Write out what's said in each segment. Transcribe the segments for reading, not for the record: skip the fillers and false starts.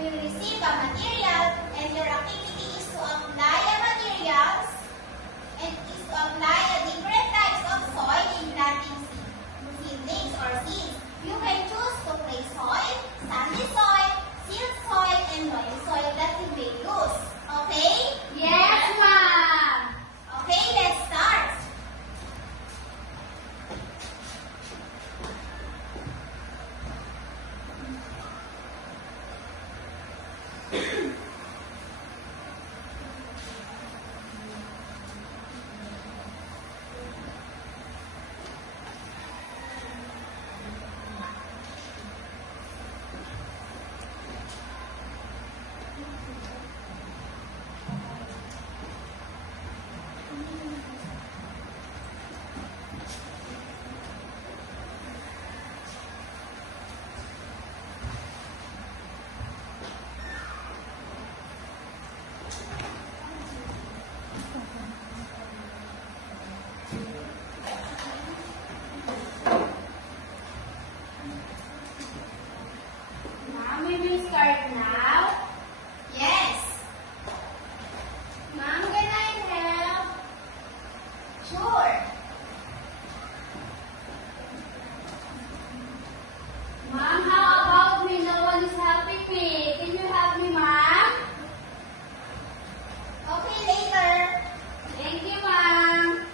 will receive a material, and your activity is to apply a materials and is to apply a different types of soil in planting seedlings or seeds. You can choose to clay soil, sandy soil, silt soil, and loam soil that you may use. Okay? Yes, ma'am. Okay, let's start. Ma'am, we will start now. Yes. Ma'am, can I help? Sure. Ma'am, how about me? No one is helping me. Can you help me, ma'am? Okay, later. Thank you, ma'am.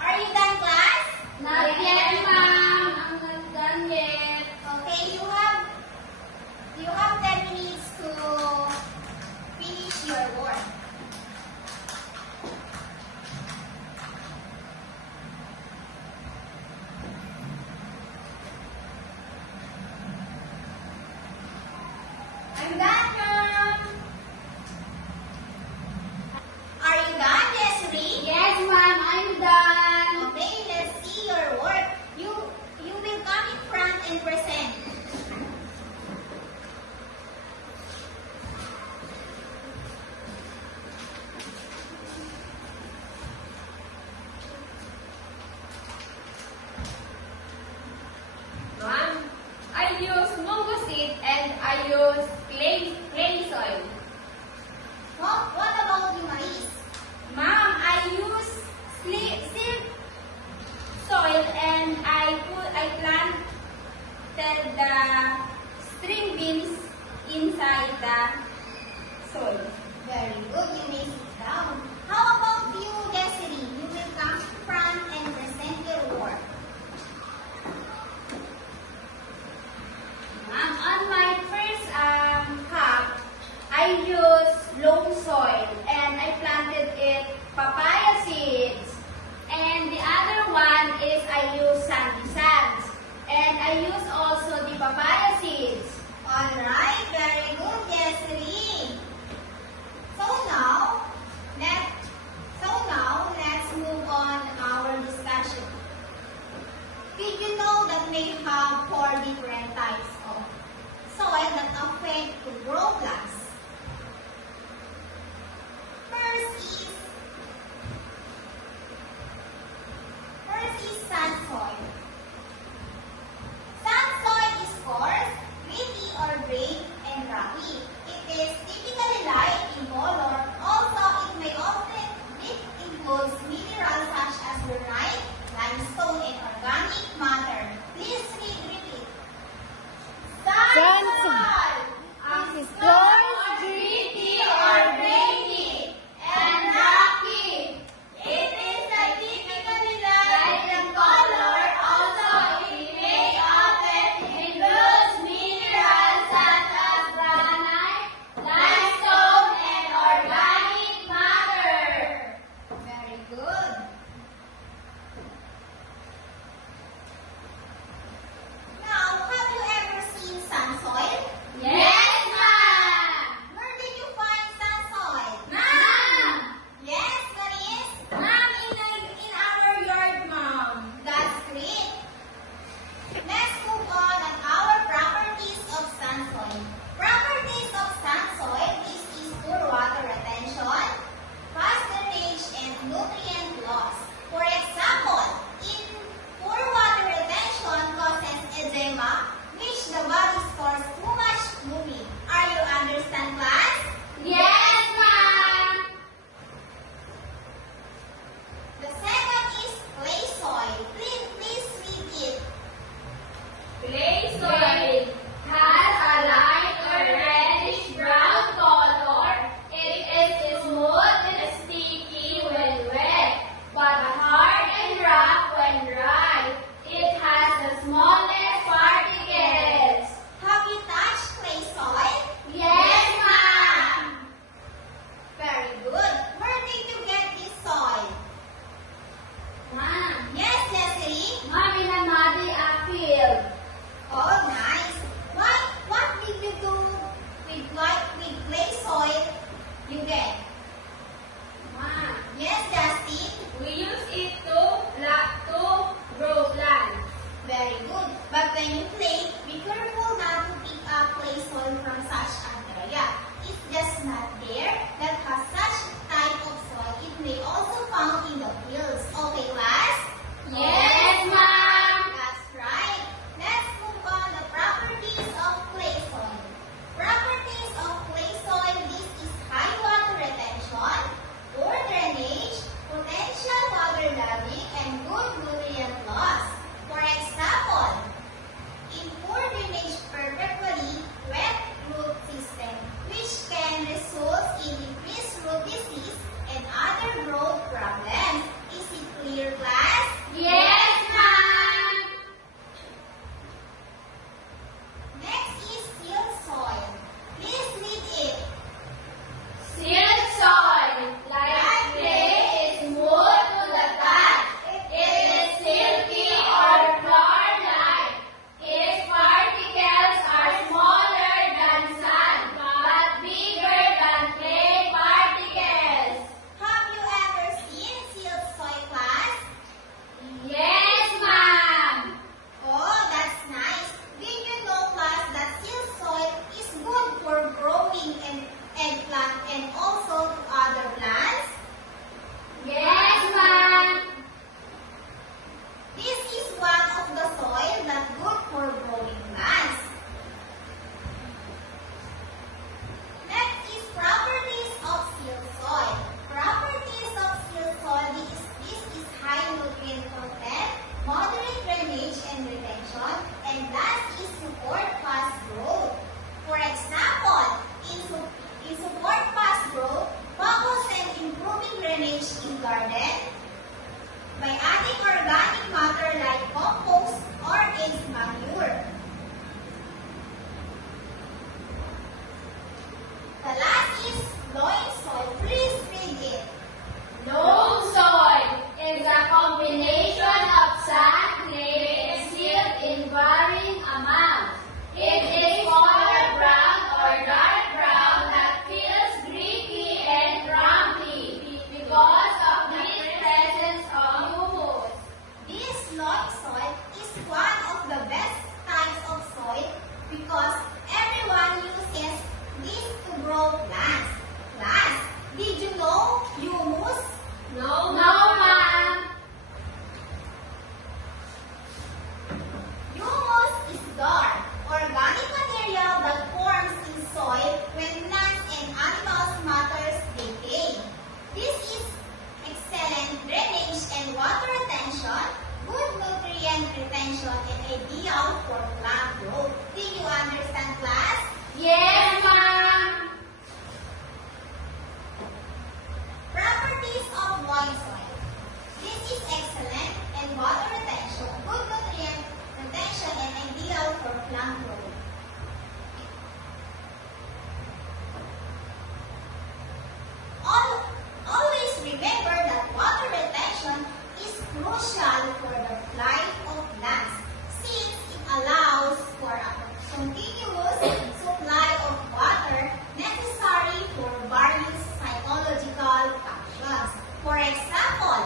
Are you done, class? Not yet, ma'am. I'm not done yet. Okay, you have 10 minutes to finish your work. I'm done, ma'am. Are you done, Desiree? Yes, ma'am. I'm done. Okay, let's see your work. You will come in front and present. Ma'am, I use mungo seed and I use clay soil. What about you, Maris? Ma'am, I use seed soil and I planted the string beans inside the soil. Very good. You may sit down. How about you, Desiree? You will come in front and present your work. Ma'am, on my first cup, I used loam soil and I planted it papaya seeds. And the other one is I used sandy sands. And I used also the papaya seeds. All right. Very good, Desiree. So now, let's move on our discussion. Did you know that we have 4 different types of soil that affect to grow plants? First is sand soil. Sand soil is coarse, gritty or gray and rocky. It is typically light in color. Also, it may often include minerals such as granite, limestone, and organic matter. Please repeat. Sand soil is coarse, gritty or grainy and rocky. It is a loss. For example, in poor water retention causes edema, which the body stores too much fluid. Are you understand, class? Yes, ma'am. The second is clay soil. Please read it. Clay soil Has a light or reddish brown color. It is smooth and sticky when wet, but hard and rough when dry. It has the smallest particles. Have you touched clay soil? Yes, ma'am. Very good. Where did you get this soil? Ma'am, Yes, Cecily. ma'am, in a muddy field. Oh, nice. What did you do with clay soil you get? Ma'am, Yes, Justin. we use it to grow plants. Very good. But when you play, be careful not to pick up clay soil from such an area. It's just not there that has such type of soil. It may also found in the fields. Okay, class? yes, ma'am. That's right. Let's move on the properties of clay soil. Properties of clay soil. This is high water retention, poor drainage, potential water logging, and good nutrient loss. For example, in poor drainage perpetually wet root system, which can result in increased root disease and other growth problems. Is it clear, class? Yes, ma'am. Next is silt soil. Please read it. Silt soil, like clay, is smooth to the touch. It is silky or flour-like. Its particles are smaller than sand, but bigger than clay particles. Have you ever seen silt soil, class? Yes, ma'am. Oh, that's nice. Did you know, class, that silt soil is good for growing eggplant and also to other plants? Yes, ma'am. This is one of the soil that's good for growing plants. Next is properties of silt soil. Properties of silt soil. This is high nutrient content, moderate drainage and retention, and last is support fast growth. For example, in support fast growth, focus on improving drainage in garden by adding organic matter like compost or waste manure. The last is loam soil. Please read it. Loam soil is a combination of sand, clay, and silt in varying amounts. It is color brown or dark brown that feels gritty and crumbly because of the presence of humus. This loam soil is one of the best types of soil because everyone uses this to grow plants. Class, did you know humus? No, ma'am. Humus is dark, organic material that forms in soil when plants and animals matters decay. This is excellent drainage and water retention, good nutrient retention, and ideal for plant growth. Did you understand, class? Yes, ma'am. Properties of loam soil. This is excellent and water retention, good nutrient retention, and ideal for plant growth. Always remember that water retention is crucial for the life of plants since it allows for a continuous supply of water necessary for various psychological functions. For example,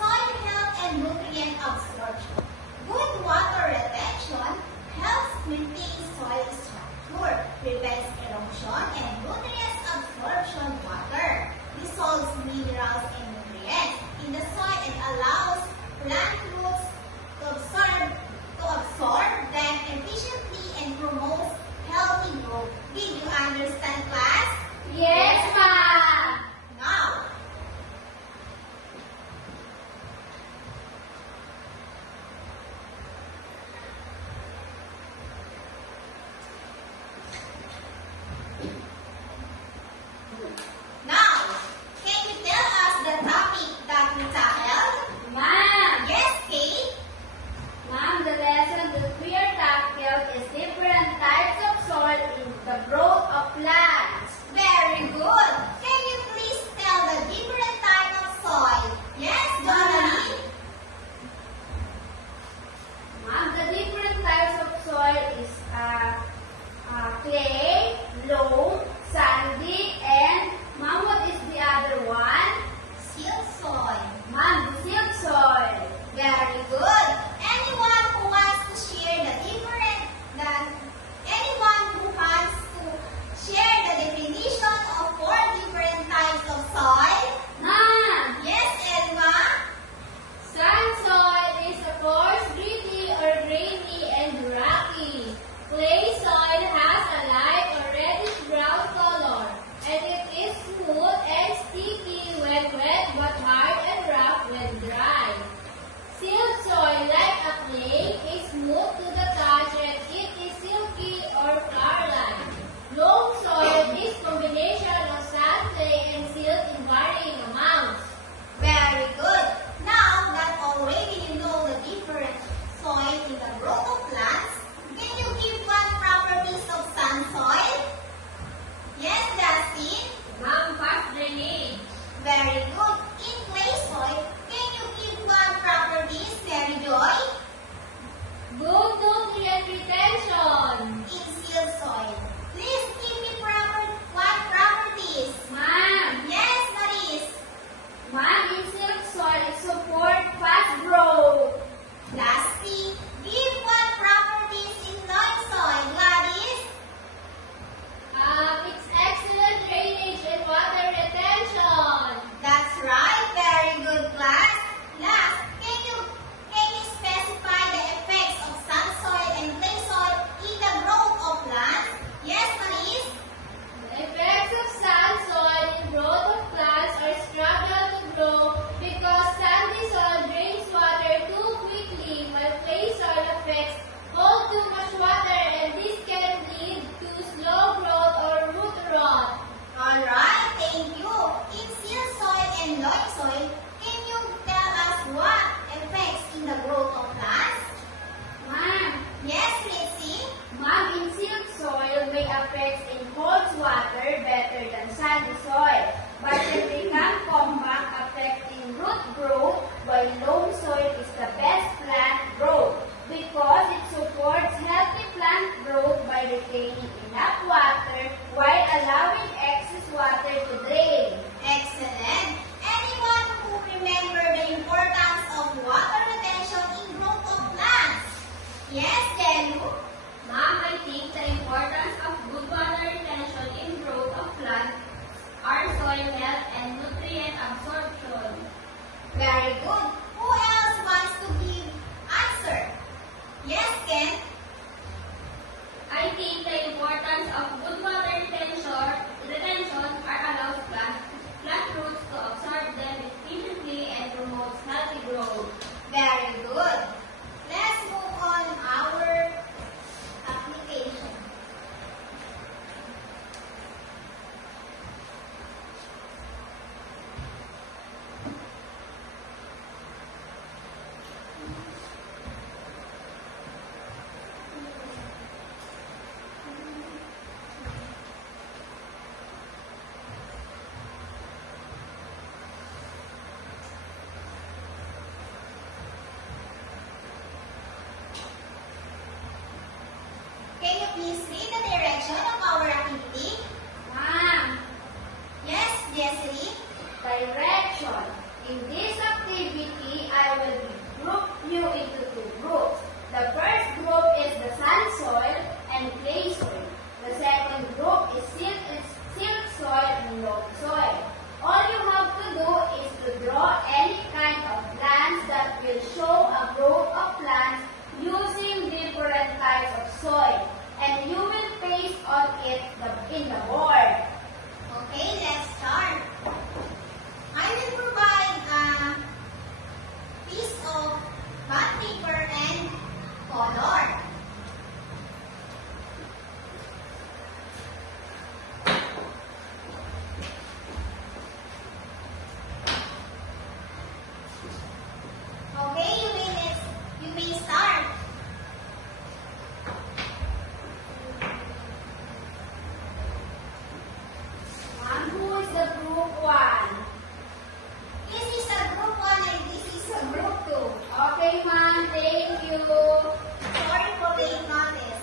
soil health and nutrient absorption. Good water retention helps maintain soil structure, prevents erosion, and nutrients absorption water, dissolves minerals and nutrients in the soil and Can you please read the direction of our activity? Ma'am, Yes, Jesseline. direction. In this activity, I will group you into two groups. The first group is the sand soil and clay soil. The second group is silt soil and loam soil. All you have to do is to draw any kind of plants that will show a group of plants using different types of soil. And you will paste on it in the board. Okay, let's start. I will provide a piece of bond paper and color. Okay, you may start. Ma'am, who is the group 1? This is a group 1 and this is a group 2. Okay, ma'am. Thank you. Sorry for late notice.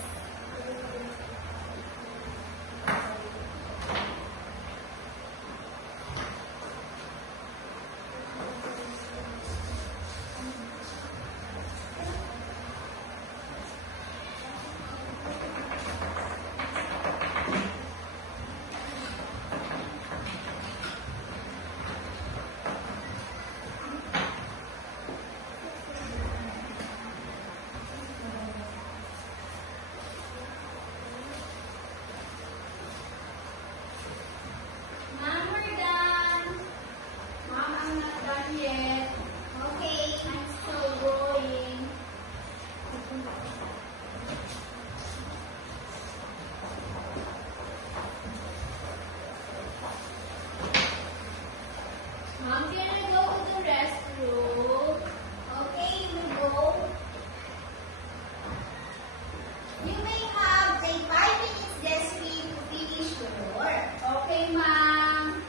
Ma'am, we're done. Ma'am, I'm not done yet. Okay. I'm still going. Ma'am, can I go to the restroom? Okay, you go. You may have a 5 minutes Desiree to finish your work. Okay, ma'am.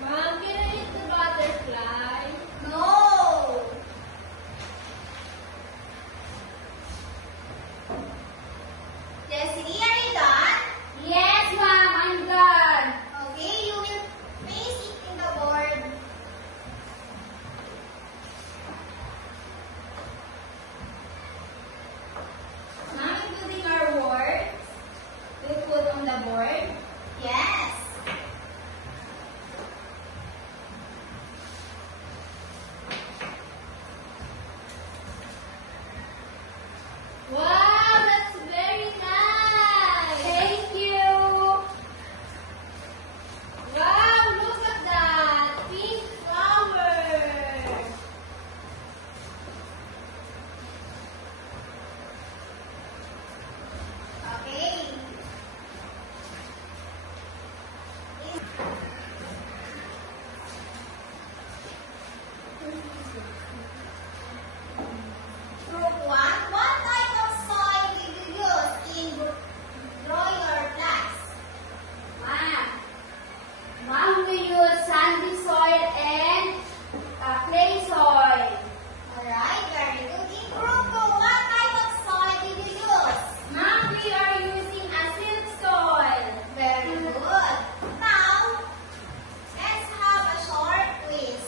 Ma'am, can I eat the butterfly? No! Desiree, are you done? Yes, ma'am, I'm done. Okay, you will paste it in the board. Ma'am, including our words, we put on the board. Yes. Wow, that's very nice. Thank you. Wow, look at that pink flower. Okay. Group 1, what type of soil did you use in draw your plants? Ma'am, we use sandy soil and clay soil. Alright, very good. In group 2, what type of soil did you use? Ma'am, we are using a silt soil. Very good. Now, let's have a short quiz.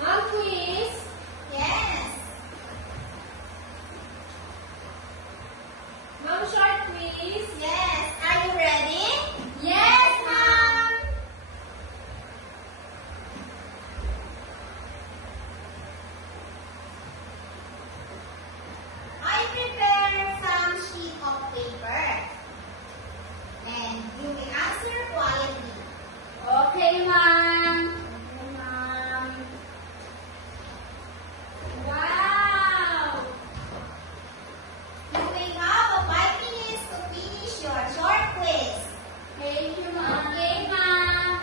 Ma'am, quiz. Yes. Ma'am, short quiz. Yes. Are you ready? Yes, ma'am. I prepared some sheet of paper. And you will answer quietly. Okay, ma'am. Okay, ma'am. Wow. You will have a 5 minutes to finish your short quiz. Thank you, ma'am. Okay, ma'am.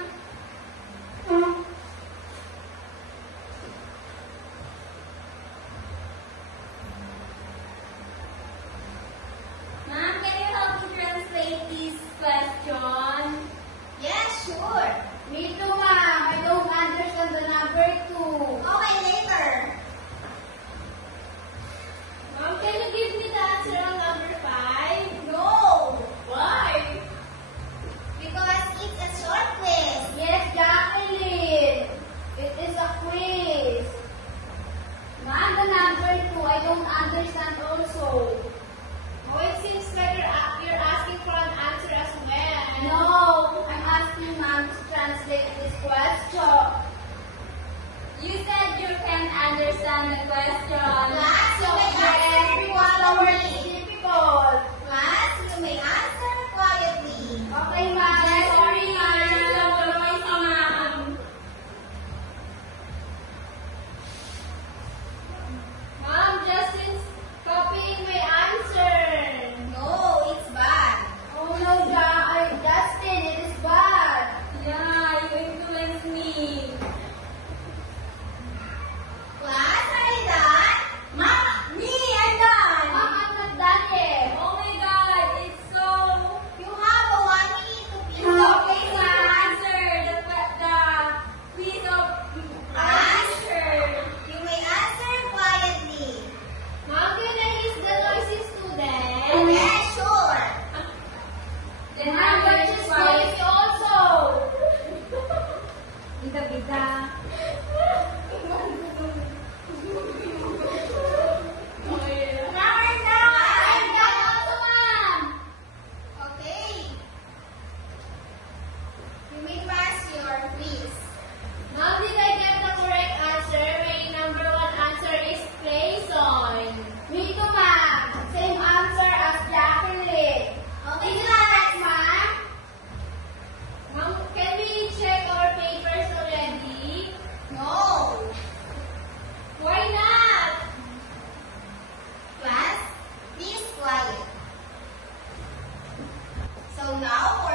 And number two is noisy also. Bida-bida. Number nine. That also, ma'am. Okay. You may pass your quiz. How did I get the correct answer? My number one answer is Clayson. Me too, ma'am. Same answer as Jacqueline. Okay, Is it class. correct, ma'am? Ma'am, can we check our papers already? No. Why not? Class, please quiet. So now,